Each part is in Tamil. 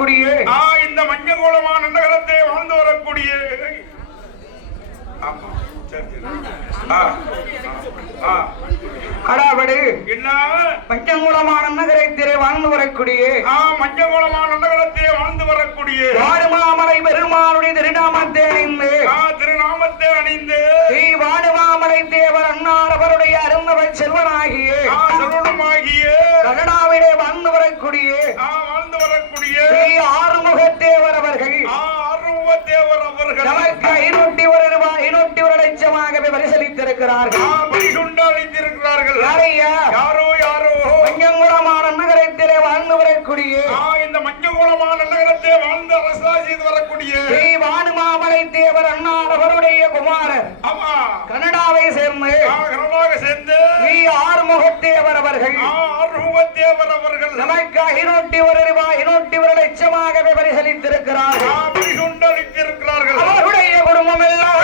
வரக்கூடிய இந்த மஞ்சகோலமான நகரத்தை வாழ்ந்து வரக்கூடிய அடாவடு என்ன மஞ்சங்குளமான நகரத்திலே வாழ்ந்து வரக்கூடிய மஞ்சகோலமான நகரத்திலே வாழ்ந்து வரக்கூடிய வாடுமாமலை பெருமானுடைய திருநாமத்தை அணிந்து திருநாமத்தை அணிந்து வாடுமாமலை தேவர் அண்ணார் அவருடைய அருந்தவன் செல்வனாகிய கனடாவிலே வாழ்ந்து வரக்கூடிய ஆறுமுகத்தேவர் அவர்கள் நமக்கு 501 லட்சமாகவே பரிசளித்திருக்கிறார்கள். மஞ்சங்குளமான நகரத்திலே வாழ்ந்து வரக்கூடிய இந்த மஞ்சகுளமான நகரத்தை வாழ்ந்து அரசாட்சி செய்து வரக்கூடிய வானுமாமலை தேவர் அண்ணார் அவருடைய குமாரர் கனடாவை சேர்ந்து ஆறுமுகத்தேவர் அவர்கள் நமக்கு 501 லட்சமாகவே பரிசளித்திருக்கிறார்கள். அவருடைய குடும்பம் எல்லாம்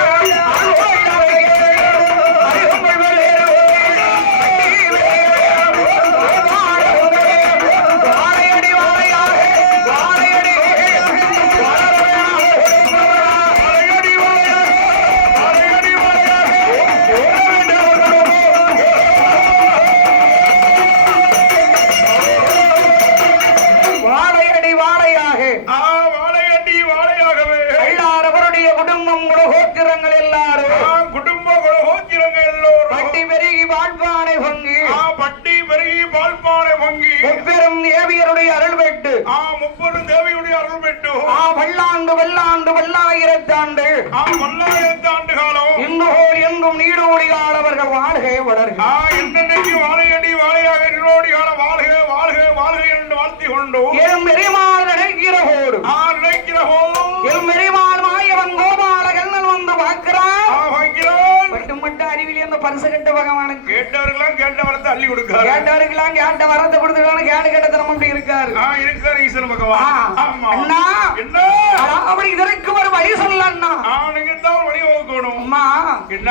பல்லாயிரத்தாண்டு காலம் இன்றுகோர் எங்கும் நீடோடி ஆளவர்கள் வாழ்கை வளர்க என்னைக்கு வாழையடி வாழையாக நீடோடி ஆள வாழ்க வாழ்க வாழ்க என்று வாழ்த்தி கொண்டு என் பெருமாள் நினைக்கிற போது என் பெருமாள் மாயவன் கோபால கண்ணன் வந்து பார்க்கிறான் மட்டும் அறிவிலி அந்த பரிசு கட்ட பகவானுக்கு கேட்டவர்களாம் கேட்ட வரத்தை அள்ளி கொடுக்காரு கேட்டவர்களாம் கேட்ட வரத்தை கொடுத்துருக்காங்க கேடு கேட்டத்தனம் அப்படி இருக்காரு இருக்காரு ஈஸ்வர பகவான் அண்ணா என்ன அப்படி இதற்கு ஒரு வழி சொல்ல அண்ணா நீங்க தான் வழி ஓக்கணும் அம்மா என்ன